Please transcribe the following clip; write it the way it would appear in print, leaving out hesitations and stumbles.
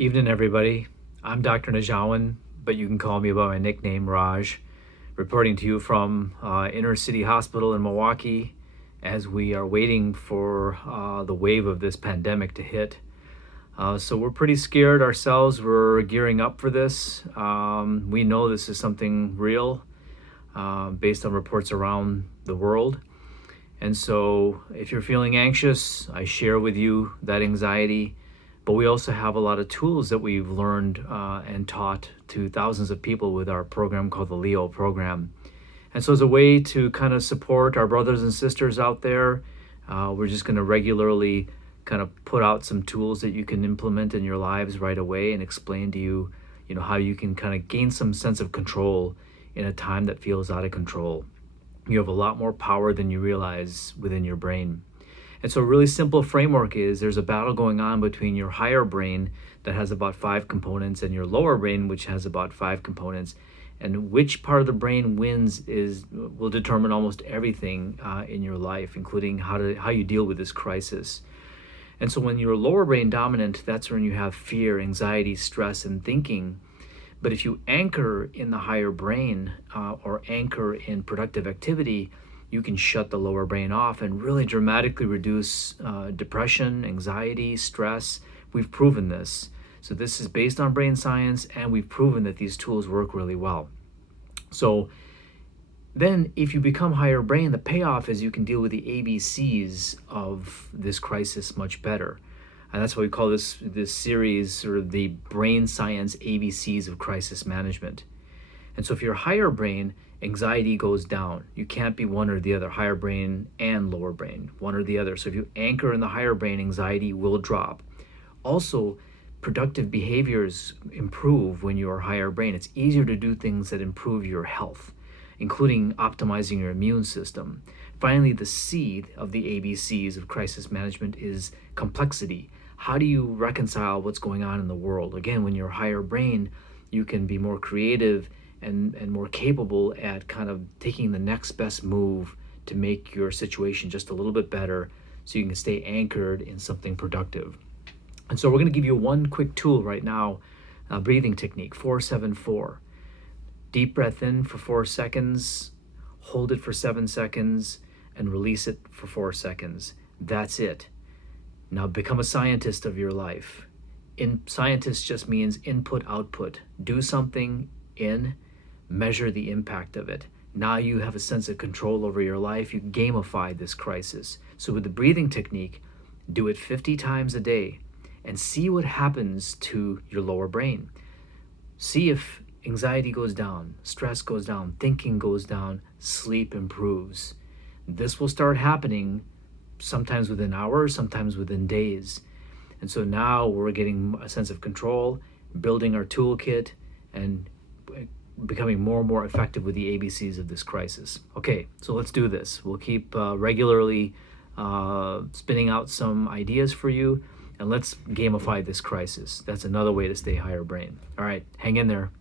Evening, everybody. I'm Dr. Najawan, but you can call me by my nickname, Raj, reporting to you from Inner City Hospital in Milwaukee as we are waiting for the wave of this pandemic to hit. So we're pretty scared ourselves. We're gearing up for this. We know this is something real based on reports around the world. And so if you're feeling anxious, I share with you that anxiety. But we also have a lot of tools that we've learned and taught to thousands of people with our program called the Leo program. And so as a way to kind of support our brothers and sisters out there, we're just going to regularly kind of put out some tools that you can implement in your lives right away and explain to you, how you can kind of gain some sense of control in a time that feels out of control. You have a lot more power than you realize within your brain. And so a really simple framework is there's a battle going on between your higher brain that has about 5 components and your lower brain, which has about 5 components. And which part of the brain wins will determine almost everything in your life, including how you deal with this crisis. And so when you're lower brain dominant, that's when you have fear, anxiety, stress, and thinking. But if you anchor in the higher brain or anchor in productive activity, you can shut the lower brain off and really dramatically reduce depression, anxiety, stress. We've proven this. So this is based on brain science, and we've proven that these tools work really well. So then if you become higher brain, the payoff is you can deal with the ABCs of this crisis much better. And that's why we call this series sort of the brain science ABCs of crisis management. And so if you're higher brain, anxiety goes down. You can't be one or the other, higher brain and lower brain, one or the other. So if you anchor in the higher brain, anxiety will drop. Also, productive behaviors improve when you are higher brain. It's easier to do things that improve your health, including optimizing your immune system. Finally, the C of the ABCs of crisis management is complexity. How do you reconcile what's going on in the world? Again, when you're higher brain, you can be more creative and more capable at kind of taking the next best move to make your situation just a little bit better so you can stay anchored in something productive. And so we're going to give you one quick tool right now, a breathing technique, 4-7-4. Deep breath in for 4 seconds, hold it for 7 seconds, and release it for 4 seconds. That's it. Now become a scientist of your life. Scientist just means input, output. Do something in, measure the impact of it. Now you have a sense of control over your life. You gamify this crisis. So with the breathing technique, do it 50 times a day and see what happens to your lower brain. See if anxiety goes down, stress goes down, thinking goes down, sleep improves. This will start happening sometimes within hours, sometimes within days. And so now we're getting a sense of control, building our toolkit, and becoming more and more effective with the ABCs of this crisis. Okay, so let's do this. We'll keep regularly spinning out some ideas for you, and let's gamify this crisis. That's another way to stay higher brain. All right, hang in there.